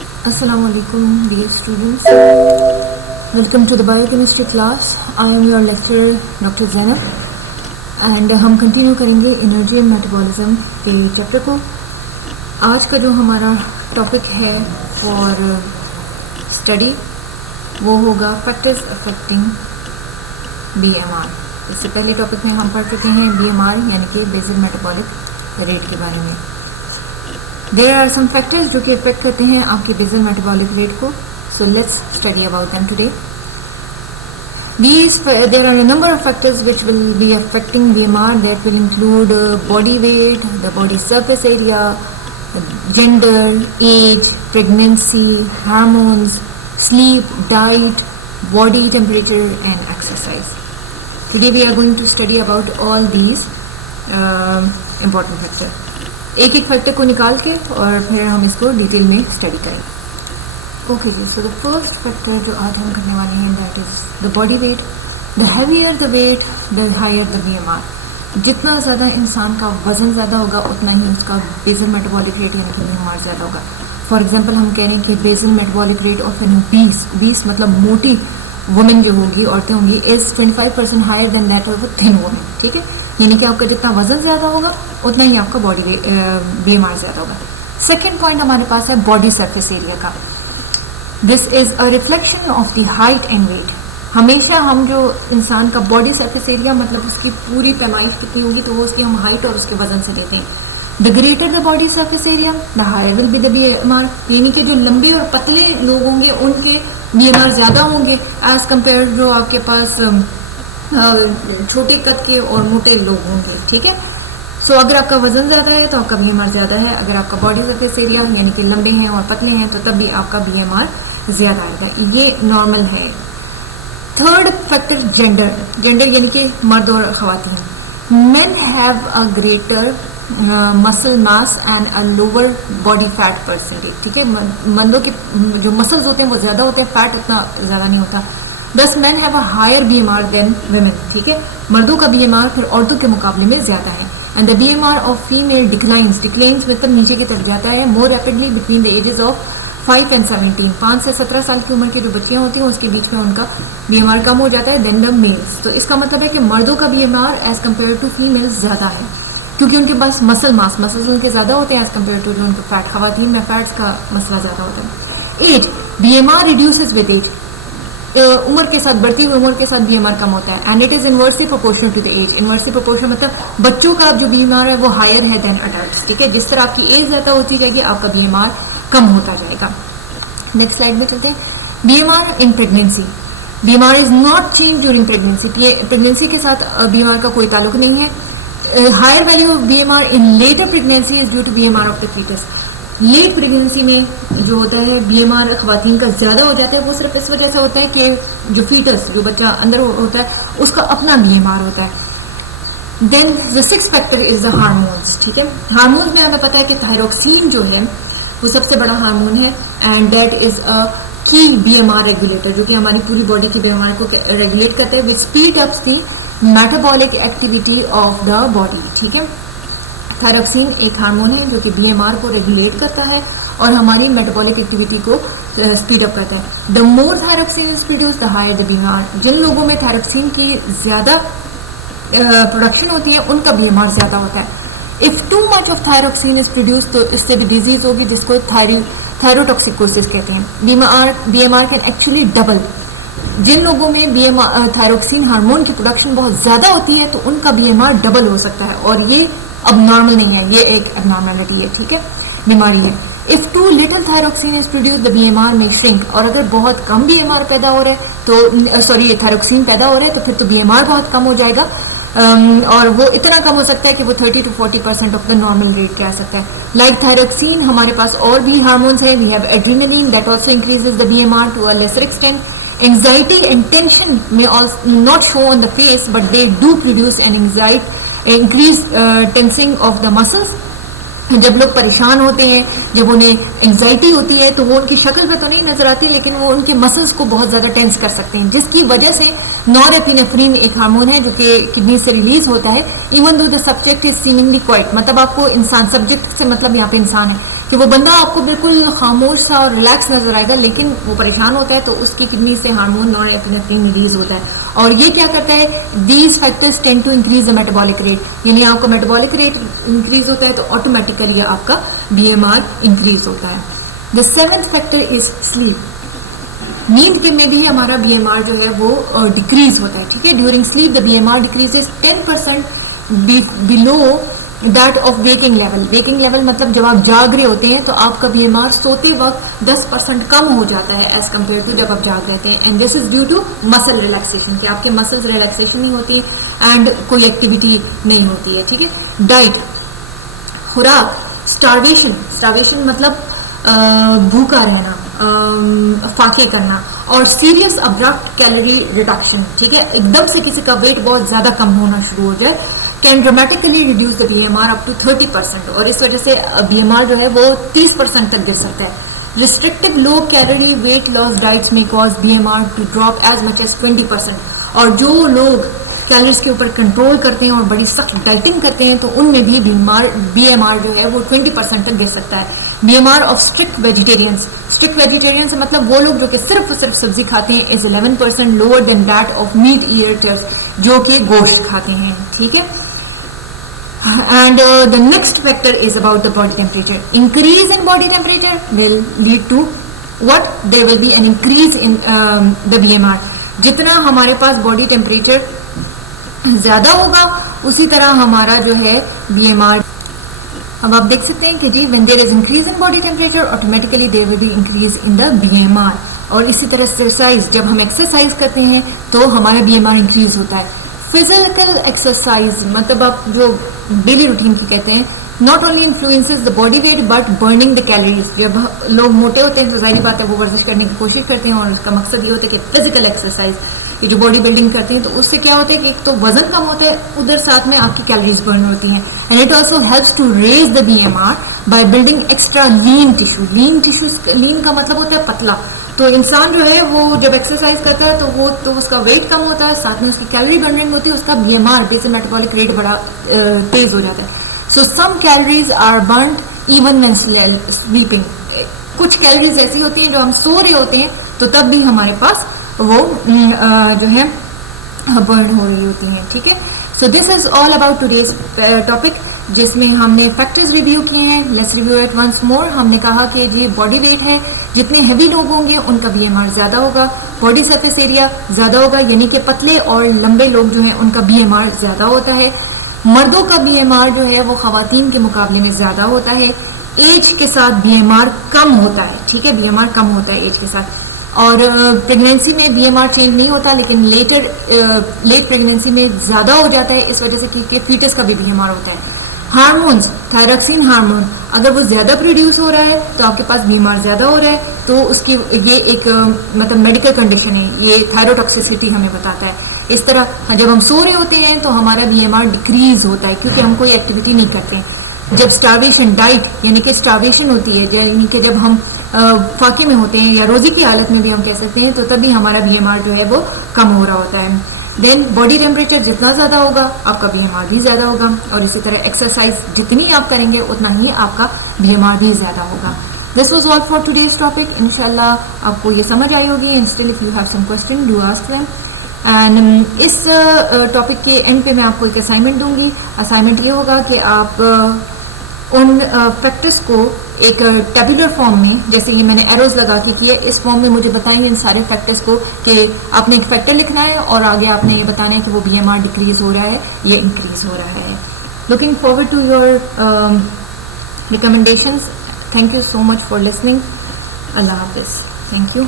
Assalamu alaikum dear students. Welcome to the biochemistry class. I am your lecturer Dr. Zainab and हम continue करेंगे energy and metabolism के chapter को। आज का जो हमारा टॉपिक है फॉर स्टडी वो होगा फैक्टर्स अफेक्टिंग BMR। इससे पहले टॉपिक में हम पढ़ चुके हैं BMR यानी कि बेसल मेटाबॉलिक रेट के बारे में। देयर आर सम फैक्टर्स जो कि इफेक्ट करते हैं आपके बेसल मेटाबॉलिक रेट को। So let's study about them today. There are a number of factors which will be affecting BMR that will include body weight, the body surface area, gender, age, pregnancy, hormones, sleep, diet, body temperature and exercise. Today we are going to study about all these important factors. एक एक factor को निकाल के और फिर हम इसको detail में स्टडी करेंगे। ओके जी, सो द फर्स्ट फैक्टर जो आज हम करने वाले हैं that is the body weight. The heavier the weight the higher the BMR। जितना ज़्यादा इंसान का वजन ज़्यादा होगा उतना ही उसका बेसल मेटाबॉलिक रेट यानी कि BMR ज़्यादा होगा। फॉर एग्जांपल हम कह रहे हैं कि basal metabolic rate of an obese मतलब मोटी वुमेन जो होगी, औरतें होंगी, is 25% higher than that of a thin women. ठीक है, यानी कि आपका जितना वजन ज्यादा होगा उतना ही आपका बॉडी BMR ज्यादा होगा। सेकेंड पॉइंट हमारे पास है बॉडी सरफेस एरिया का। This is a reflection of the height and weight. हमेशा हम जो इंसान का बॉडी सरफेस एरिया मतलब उसकी पूरी पैमाइश कितनी होगी तो वो उसकी हम हाइट और उसके वजन से लेते हैं। The greater the body surface area the higher will be the BMR। यानी कि जो लंबे और पतले लोग होंगे उनके BMR ज्यादा होंगे एज कम्पेयर जो आपके पास छोटे कद के और मोटे लोग होंगे। ठीक है, सो अगर आपका वजन ज्यादा है तो आपका BMR ज्यादा है। अगर आपका बॉडी सरफेस एरिया यानी कि लंबे हैं और पतले हैं तो तब भी आपका BMR ज्यादा आएगा। ये नॉर्मल है। Third factor gender. जेंडर यानी कि मर्द और खवातीन। Men have a greater muscle mass and a lower body fat percentage. ठीक है, मर्दों के जो मसल्स होते हैं वो ज्यादा होते हैं, फैट उतना ज्यादा नहीं होता। Thus man have a higher BMR than women. ठीक है, मर्दों का BMR फिर औरतों के मुकाबले में ज्यादा है। And the BMR of female declines मतलब नीचे की तरफ जाता है more rapidly between the ages of 5 and 17। 5 से 17 साल की उम्र की जो बच्चियां होती हैं उसके बीच में उनका BMR कम हो जाता है देन द मेल्स। तो इसका मतलब है कि मर्दों का BMR as compare to females ज्यादा है क्योंकि उनके पास मसल्स उनके ज्यादा होते हैं एज कम्पेयर टू जो उनके फैट। खवातीन में फैट्स का मसला ज्यादा होता है। Age BMR reduces with age. उम्र के साथ, बढ़ती हुई उम्र के साथ BMR कम होता है। And it is inversely proportional to the age. Inversely proportional मतलब बच्चों का जो BMR है वो हायर है देन अडल्ट्स। ठीक है, जिस तरह आपकी एज ज्यादा होती जाएगी आपका BMR कम होता जाएगा। नेक्स्ट स्लाइड में चलते हैं। BMR in pregnancy. BMR is not change during pregnancy. Pregnancy के साथ BMR का कोई ताल्लुक नहीं है। Higher value of BMR in later pregnancy is due to BMR of the foetus. Late pregnancy में जो होता है BMR खवातीन का ज्यादा हो जाता है, वो सिर्फ इस वजह से होता है कि जो फीटस जो बच्चा अंदर होता है उसका अपना BMR होता है। Then the sixth factor is the hormones. ठीक है, हार्मोन्स में हमें पता है कि थायरोक्सिन जो है वो सबसे बड़ा हार्मोन है एंड दैट इज अ की BMR रेगुलेटर जो कि हमारी पूरी बॉडी की BMR को रेगुलेट करता है विच speed ups the metabolic activity of the body. ठीक है, थायरोक्सिन एक हार्मोन है जो कि BMR को रेगुलेट करता है और हमारी मेटाबॉलिक एक्टिविटी को स्पीड अप करता है। The more thyroxine is produce the higher the BMR। जिन लोगों में थायरोक्सिन की ज्यादा प्रोडक्शन होती है उनका BMR ज्यादा होता है। If too much of thyroxine is produce तो इससे भी डिजीज होगी जिसको थायरोटॉक्सिकोसिस कहते हैं। BMR can actually double. जिन लोगों में थायरोक्सिन हार्मोन की प्रोडक्शन बहुत ज्यादा होती है तो उनका BMR डबल हो सकता है और ये अब नॉर्मल नहीं है, ये एक एबनॉर्मेलिटी है। ठीक है, बीमारी है। If two little thyroxine is produce the BMR में श्रिंक। और अगर बहुत कम BMR पैदा हो रहा है तो थायरोक्सिन पैदा हो रहा है तो फिर तो BMR बहुत कम हो जाएगा और वो इतना कम हो सकता है कि वो 30 to 40% of the normal rate के आ सकता है। लाइक थायरोक्सिन हमारे पास और भी हार्मोन्स है। We have adrenaline that also increases the BMR to a lesser extent. Anxiety and tension may not show on the face but they do produce an increase tensing of the muscles. जब लोग परेशान होते हैं, जब उन्हें anxiety होती है तो वो उनकी शक्ल पे तो नहीं नजर आती लेकिन वो उनके मसल्स को बहुत ज्यादा टेंस कर सकते हैं जिसकी वजह से नॉरएपिनेफ्रिन एक हार्मोन है जो कि किडनी से रिलीज होता है। Even though the subject is seemingly quite, मतलब आपको इंसान, सब्जेक्ट से मतलब यहाँ पे इंसान है, कि वो बंदा आपको बिल्कुल खामोश सा और रिलैक्स नजर आएगा, लेकिन वो परेशान होता है तो उसकी किडनी से हार्मोन नॉरएपिनेफ्रिन रिलीज होता है, और ये क्या करता है, these factors tend to increase the metabolic rate, यानी आपका मेटाबॉलिक रेट इंक्रीज होता है तो ऑटोमेटिकली आपका बीएमआर इंक्रीज होता है। The seventh factor is sleep. नींद के में भी हमारा बीएमआर जो है वो डिक्रीज होता है, ठीक है। During sleep the BMR decreases 10% below that of waking level. Waking level मतलब जब आप जाग रहे होते हैं तो आपका बीएमआर सोते वक्त 10% कम हो जाता है एज कम्पेयर टू जब आप जाग रहे हैं, and this is due to muscle relaxation, कि आपके मसल्स रिलैक्सेशन नहीं होती है एंड कोई एक्टिविटी नहीं होती है, ठीक है। डाइट, खुराक, स्टार्वेशन, स्टार्वेशन मतलब भूखा रहना, फाके करना, और सीरियस अब्रप्ट कैलोरी रिडक्शन, ठीक है, एकदम से किसी का वेट बहुत ज्यादा कम होना शुरू हो जाए, can dramatically reduce the BMR up to 30%, और इस वजह से बीएमआर जो है वो 30% तक गिर सकता है। Restrictive low calorie weight loss diets may cause BMR to drop as much as 20%, और जो लोग कैलोरीज के ऊपर कंट्रोल करते हैं और बड़ी सख्त डाइटिंग करते हैं तो उनमें भी बीएमआर जो है वो 20% तक गिर सकता है। BMR of strict vegetarians, strict vegetarians मतलब वो लोग जो कि सिर्फ सब्जी खाते हैं, is 11% lower than that of meat eaters, जो कि गोश्त खाते हैं, ठीक है। And the next factor is about the body temperature. Increase in body temperature will lead to what? There will be an increase in the BMR. जितना हमारे पास body temperature ज्यादा होगा उसी तरह हमारा जो है BMR। अब आप देख सकते हैं कि जी when there is increase in body temperature automatically there will be increase in the BMR। और इसी तरह एक्सरसाइज, जब हम एक्सरसाइज करते हैं तो हमारा BMR इंक्रीज होता है। फिजिकल एक्सरसाइज मतलब आप जो डेली रूटीन की कहते हैं, not only influences the body wait but burning the calories. जब लोग मोटे होते हैं तो जाहिर बात है वो वर्जिश करने की कोशिश करते हैं, और उसका मकसद ये होता है कि फिजिकल एक्सरसाइज, ये जो बॉडी बिल्डिंग करते हैं तो उससे क्या होता है कि एक तो वजन कम होता है, उधर साथ में आपकी कैलोरीज बर्न होती हैं, and it also helps to raise the BMR by building extra lean tissue. Lean का मतलब होता है पतला, तो इंसान जो है वो जब एक्सरसाइज करता है तो उसका वेट कम होता है, साथ में उसकी कैलोरी बर्निंग होती है, उसका बीएमआर बेसिक मेटाबॉलिक रेट बड़ा तेज हो जाता है। So some calories are burn even when sleeping. कुछ कैलोरीज ऐसी होती हैं जो हम सो रहे होते हैं तो तब भी हमारे पास वो जो है बर्न हो रही होती हैं, ठीक है। So this is all about today's topic, जिसमें हमने फैक्टर्स रिव्यू किए हैं। Let's review it once more. हमने कहा कि ये बॉडी वेट है, जितने हैवी लोग होंगे उनका बीएमआर ज्यादा होगा, बॉडी सरफेस एरिया ज्यादा होगा, यानी कि पतले और लंबे लोग जो हैं उनका बीएमआर ज्यादा होता है। मर्दों का बीएमआर जो है वो खवातीन के मुकाबले में ज्यादा होता है। एज के साथ बीएमआर कम होता है, ठीक है, बीएमआर कम होता है एज के साथ। और प्रेगनेंसी में बीएमआर चेंज नहीं होता, लेकिन लेट प्रेगनेंसी में ज्यादा हो जाता है, इस वजह से क्योंकि फीटस का भी बीएमआर होता है। हार्मोन्स, थायरॉक्सिन हार्मोन अगर वो ज्यादा प्रोड्यूस हो रहा है तो आपके पास बीमार ज्यादा हो रहा है, तो उसकी ये एक मतलब मेडिकल कंडीशन है, ये थायरोटॉक्सिसिटी हमें बताता है। इस तरह जब हम सो रहे होते हैं तो हमारा बीएमआर डिक्रीज होता है क्योंकि हम कोई एक्टिविटी नहीं करते। जब स्टार्वेशन डाइट यानी कि स्टार्वेशन होती है, यानी कि जब हम फाके में होते हैं या रोजी की हालत में भी हम कह सकते हैं, तो तभी हमारा बीएमआर जो है वो कम हो रहा होता है। देन बॉडी टेम्परेचर जितना ज्यादा होगा आपका बीएमआर भी ज्यादा होगा, और इसी तरह एक्सरसाइज जितनी आप करेंगे उतना ही आपका बीएमआर भी ज्यादा होगा। This was all for today's topic. इंशाल्लाह आपको ये समझ आई होगी, and still if you have some question do ask them. And इस टॉपिक के एंड पे मैं आपको एक असाइनमेंट दूंगी। असाइनमेंट ये होगा कि आप उन फैक्टर्स को एक टेबुलर फॉर्म में, जैसे ये मैंने एरोज लगा के किए, इस फॉर्म में मुझे बताएंगे इन सारे फैक्टर्स को कि आपने एक फैक्टर लिखना है और आगे आपने ये बताना है कि वो बीएमआर डिक्रीज हो रहा है या इंक्रीज हो रहा है। Looking forward to your recommendations. Thank you so much for listening. अल्लाह हाफिज। Thank you.